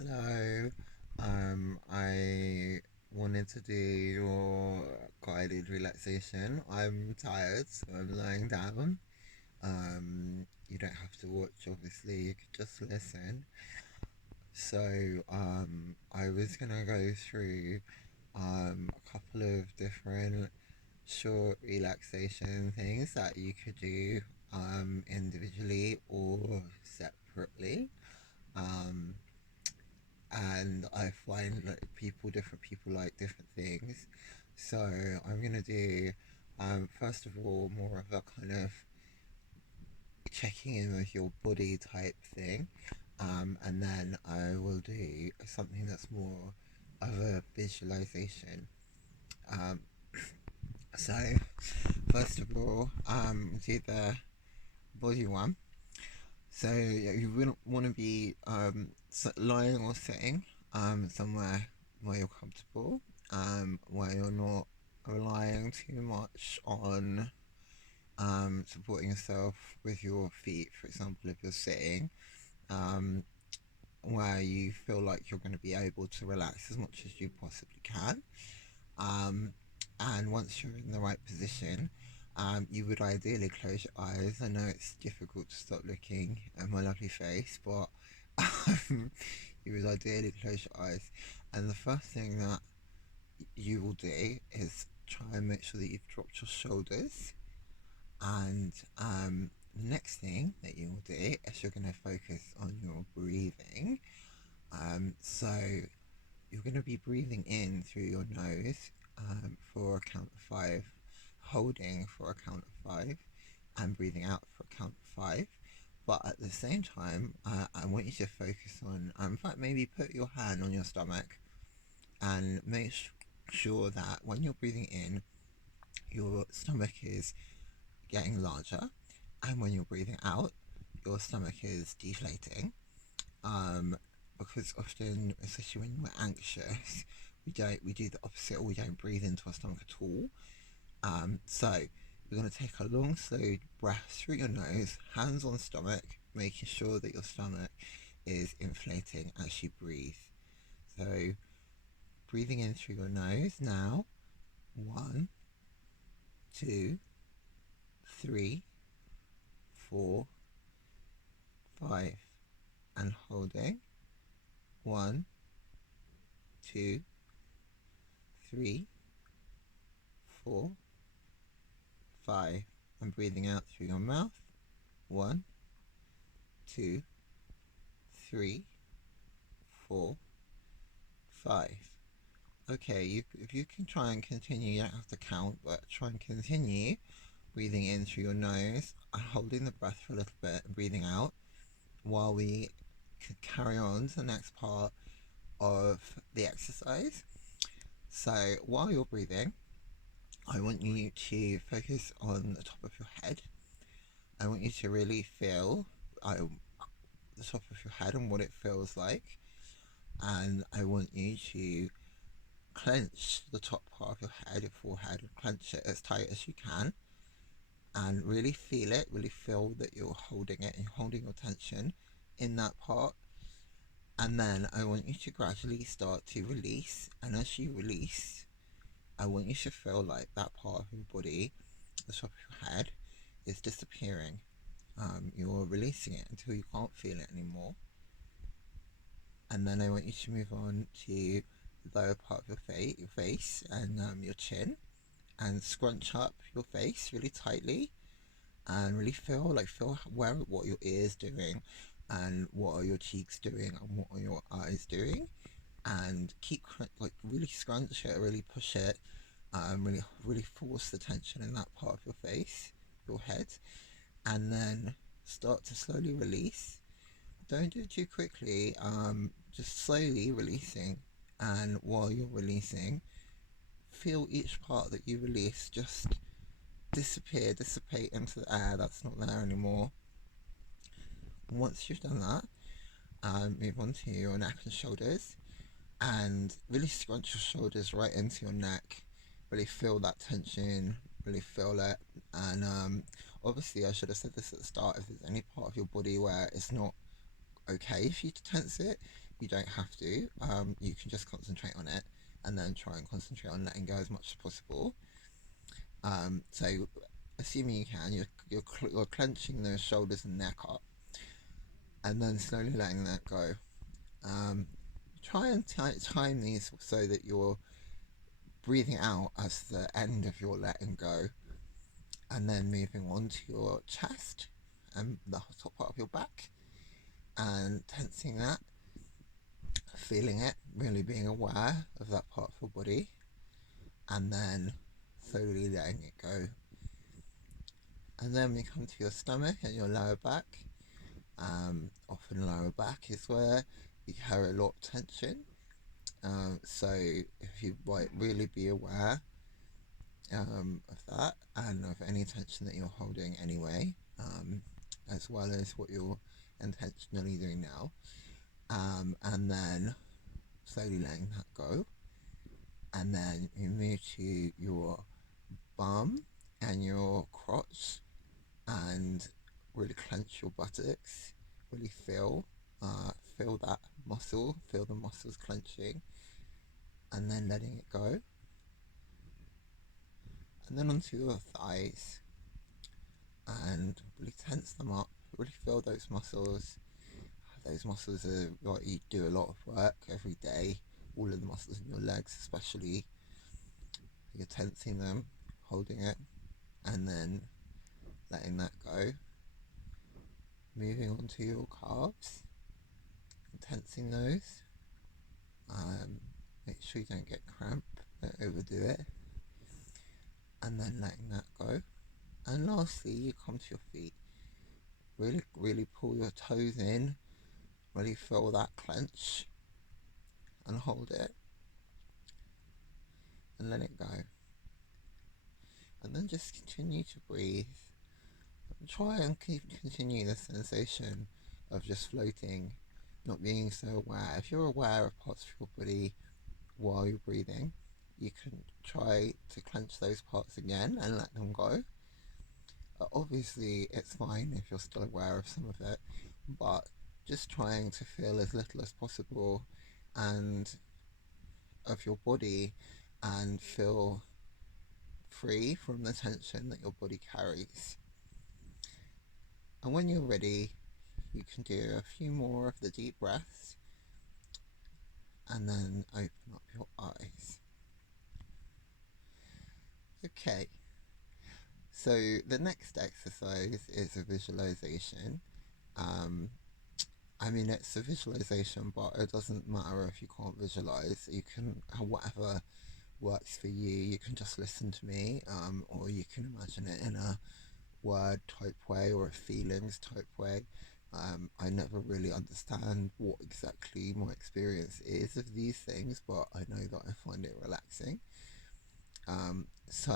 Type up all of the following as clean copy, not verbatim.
Hello. I wanted to do your guided relaxation. I'm tired, so I'm lying down. You don't have to watch, obviously. You could just listen. I was gonna go through a couple of different short relaxation things that you could do individually or separately. Um, and I find like different people like different things. So I'm gonna do, first of all, more of a kind of checking in with your body type thing, and then I will do something that's more of a visualization. Um, so first of all, do the body one. So yeah, you wouldn't want to be lying or sitting somewhere where you're comfortable, where you're not relying too much on supporting yourself with your feet. For example, if you're sitting, um, where you feel like you're going to be able to relax as much as you possibly can. Um, and once you're in the right position, you would ideally close your eyes. I know it's difficult to stop looking at my lovely face, but you would ideally close your eyes. And the first thing that you will do is try and make sure that you've dropped your shoulders. And the next thing that you will do is you're going to focus on your breathing. So you're going to be breathing in through your nose for a count of five, holding for a count of five, and breathing out for a count of five. But at the same time, I want you to focus on, in fact, maybe put your hand on your stomach and make sure that when you're breathing in, your stomach is getting larger, and when you're breathing out, your stomach is deflating. Um, because often, especially when we're anxious, we do the opposite, or we don't breathe into our stomach at all. So you're going to take a long, slow breath through your nose, hands on stomach, making sure that your stomach is inflating as you breathe. So breathing in through your nose now. One, two, three, four, five, and holding. One, two, three, four, five. And breathing out through your mouth. One, two, three, four, five. Okay, if you can try and continue, you don't have to count, but try and continue breathing in through your nose and holding the breath for a little bit and breathing out while we carry on to the next part of the exercise. So while you're breathing, I want you to focus on the top of your head. I want you to really feel the top of your head and what it feels like. And I want you to clench the top part of your head, your forehead, and clench it as tight as you can. And really feel it, really feel that you're holding it and holding your tension in that part. And then I want you to gradually start to release. And as you release, I want you to feel like that part of your body, the top of your head, is disappearing. You're releasing it until you can't feel it anymore. And then I want you to move on to the lower part of your face and your chin, and scrunch up your face really tightly, and really feel where what your ears doing, and what are your cheeks doing, and what are your eyes doing, and keep like really scrunch it, really push it, really force the tension in that part of your face, your head, and then start to slowly release. Don't do it too quickly. Just slowly releasing, and while you're releasing, feel each part that you release just dissipate into the air that's not there anymore. Once you've done that, move on to your neck and shoulders, and really scrunch your shoulders right into your neck. Really feel that tension, really feel it. And obviously, I should have said this at the start, if there's any part of your body where it's not okay for you to tense it, You don't have to. You can just concentrate on it, and then try and concentrate on letting go as much as possible. So, assuming you can, you're clenching the shoulders and neck up, and then slowly letting that go. Um, Try and time these so that you're breathing out as the end of your letting go, and then moving on to your chest and the top part of your back, and tensing that, feeling it, really being aware of that part of your body, and then slowly letting it go. And then we come to your stomach and your lower back. Often lower back is where you carry a lot of tension. So if you might really be aware of that and of any tension that you're holding anyway, as well as what you're intentionally doing now, and then slowly letting that go, and then you move to your bum and your crotch, and really clench your buttocks, really feel that muscle, feel the muscles clenching, and then letting it go, and then onto your thighs, and really tense them up, really feel those muscles. Those muscles are what you do a lot of work every day. All of the muscles in your legs, especially, you're tensing them, holding it, and then letting that go. Moving on to your calves, tensing those. Make sure you don't get cramp, don't overdo it, and then letting that go. And lastly, you come to your feet. Really, really pull your toes in. Really feel that clench, and hold it, and let it go. And then just continue to breathe. Try and continue the sensation of just floating, not being so aware. If you're aware of parts of your body while you're breathing, you can try to clench those parts again and let them go. Obviously, it's fine if you're still aware of some of it, but just trying to feel as little as possible and of your body, and feel free from the tension that your body carries. And when you're ready, you can do a few more of the deep breaths, and then open up your eyes. Okay, so the next exercise is a visualization. Um, it's a visualization, but it doesn't matter if you can't visualize. You can, whatever works for you. You can just listen to me, or you can imagine it in a word type way or a feelings type way. I never really understand what exactly my experience is of these things, but I know that I find it relaxing. So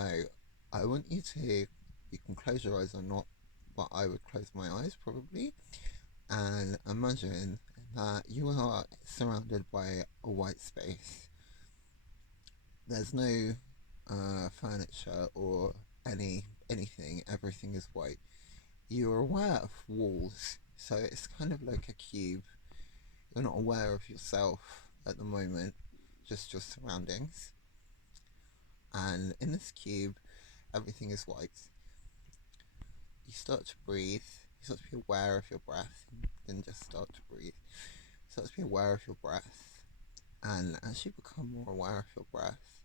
I want you to, you can close your eyes or not, but I would close my eyes probably, and imagine that you are surrounded by a white space. There's no furniture or anything. Everything is white. You're aware of walls, so it's kind of like a cube. You're not aware of yourself at the moment, just your surroundings. And in this cube, everything is white. You start to breathe. You start to be aware of your breath, then just start to breathe. Start to be aware of your breath, and as you become more aware of your breath,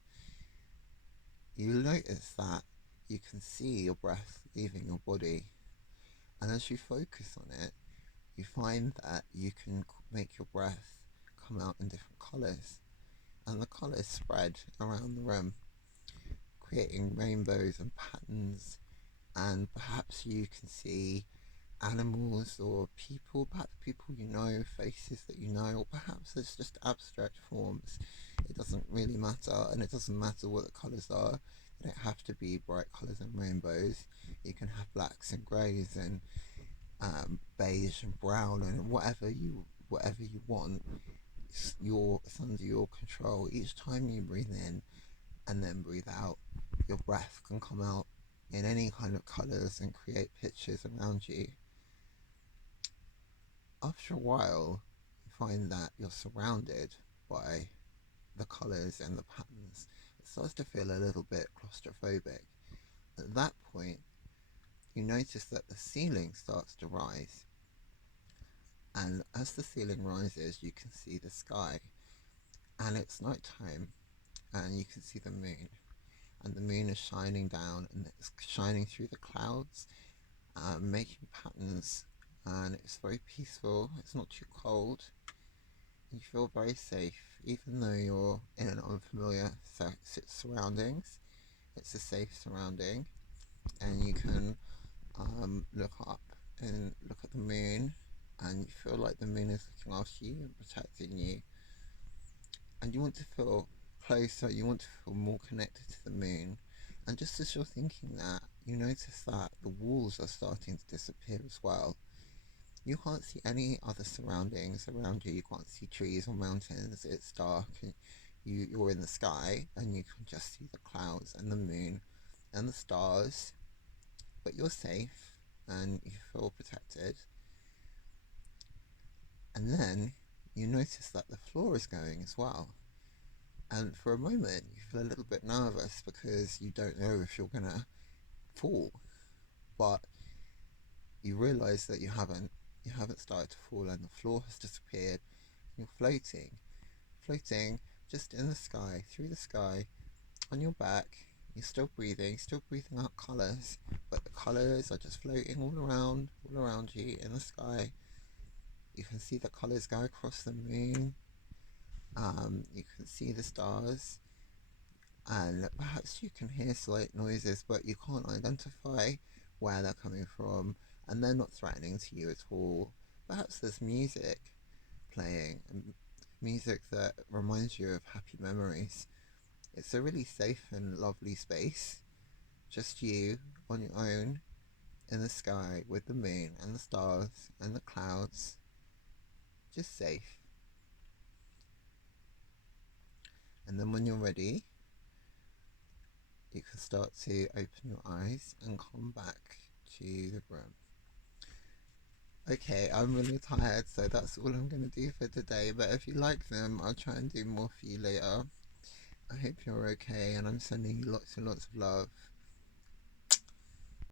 you'll notice that you can see your breath leaving your body. And as you focus on it, you find that you can make your breath come out in different colours, and the colours spread around the room, creating rainbows and patterns. And perhaps you can see animals or people, perhaps people you know, faces that you know, or perhaps it's just abstract forms. It doesn't really matter, and it doesn't matter what the colours are. They don't have to be bright colours and rainbows. You can have blacks and greys and beige and brown and whatever you want. It's under your control. Each time you breathe in and then breathe out, your breath can come out in any kind of colours and create pictures around you. After a while, you find that you're surrounded by the colours and the patterns, it starts to feel a little bit claustrophobic. At that point, you notice that the ceiling starts to rise, and as the ceiling rises, you can see the sky, and it's night time, and you can see the moon, and the moon is shining down, and it's shining through the clouds, making patterns, and it's very peaceful. It's not too cold. You feel very safe, even though you're in an unfamiliar surroundings. It's a safe surrounding, and you can look up and look at the moon, and you feel like the moon is looking after you and protecting you. And you want to feel closer, you want to feel more connected to the moon. And just as you're thinking that, you notice that the walls are starting to disappear as well. You can't see any other surroundings around you. You can't see trees or mountains. It's dark, and you're in the sky, and you can just see the clouds and the moon and the stars. But you're safe, and you feel protected. And then you notice that the floor is going as well. And for a moment, you feel a little bit nervous because you don't know if you're gonna fall. But you realize that you haven't started to fall, and the floor has disappeared. You're floating just in the sky, through the sky, on your back. You're still breathing out colours, but the colours are just floating all around you in the sky. You can see the colours go across the moon. You can see the stars, and perhaps you can hear slight noises, but you can't identify where they're coming from, and they're not threatening to you at all. Perhaps there's music playing, music that reminds you of happy memories. It's a really safe and lovely space, just you on your own in the sky with the moon and the stars and the clouds, just safe. And then when you're ready, you can start to open your eyes and come back to the room. Okay, I'm really tired, so that's all I'm going to do for today. But if you like them, I'll try and do more for you later. I hope you're okay, and I'm sending you lots and lots of love.